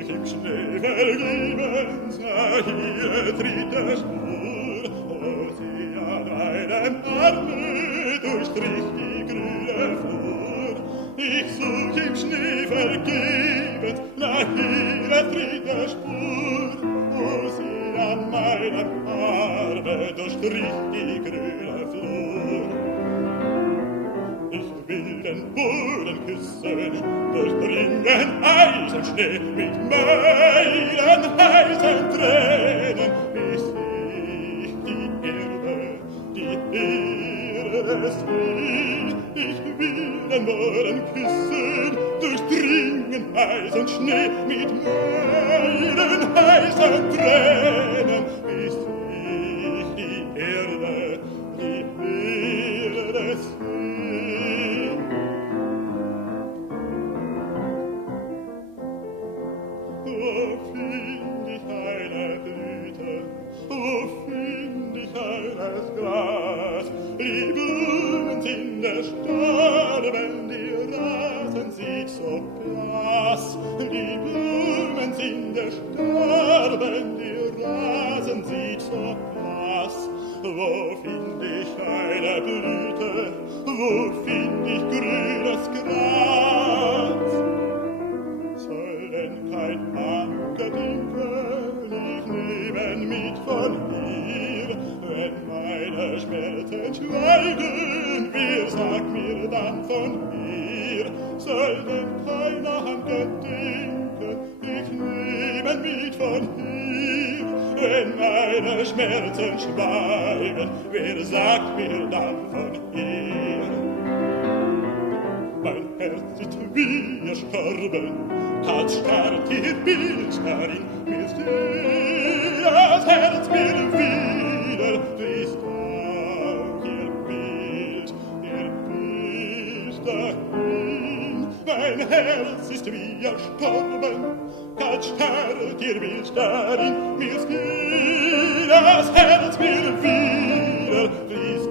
im Schnee vergebens nach ihrer dritter Spur, wo sie an einem Arme durchstrich die grüne Flur. Ich such im Schnee vergebens nach ihrer dritter Spur, wo sie an meinem Arme durchstrich die grüne Flur. Ich will den Boden küssen, durchdringen Eisen Schnee mit meinen heißen Tränen, bis ich die Erde sieht. Ich will den Boden küssen, durchdringen Eisen Schnee mit meinen heißen Tränen, bis ich die Erde sieht. Wo find ich eine Blüte, wo find ich eines Gras? Die Blumen sind erstorben, die Rasen sieht so blass. Die Blumen sind erstorben, die Rasen sieht so blass. Wo find ich eine Blüte, wo find ich grünes Gras? Soll denn kein Anker-Dinkel ich nehmen mit von hier, wenn meine Schmerzen schweigen, wer sagt mir dann von hier? Soll denn kein Anker-Dinkel ich nehmen mit von hier, wenn meine Schmerzen schweigen, wer sagt mir dann von hier? Mein Herz ist wie erstorben, als starrt ihr Bild darin, mir steht das Herz mir wieder, fließt auch ihr Bild dahin. Mein Herz ist wie erstorben, als starrt ihr Bild darin, mir steht das Herz mir wieder, fließt